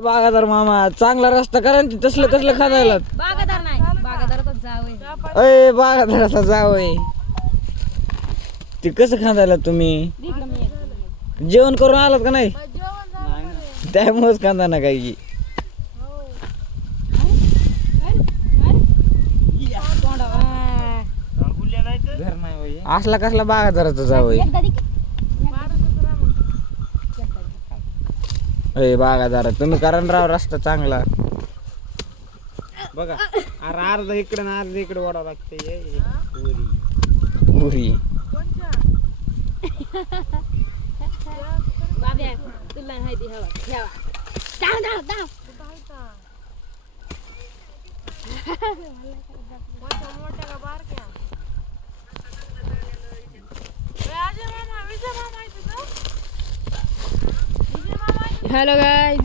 बागादार मामा चांगला रस्ता करा ना तसलं तसलं खायला बागादार नाही बागादारातच जावं अय बागादाराचा जावय ते कसं खांदायला तुम्ही. जेवण करून आलात का नाही? त्यामुळेच कांदा ना काही. असला कसला बागादाराचा जावय एकदा दे की. अय बागादार तुम्ही करा ना राव रस्ता चांगला बघा अरे अर्धा इकडे ना अर्धा इकडे वाढावं लागते पुरी बाब्या, तुला नाही ती हवा ठेवा धाव, धाव, धाव. Hello guys,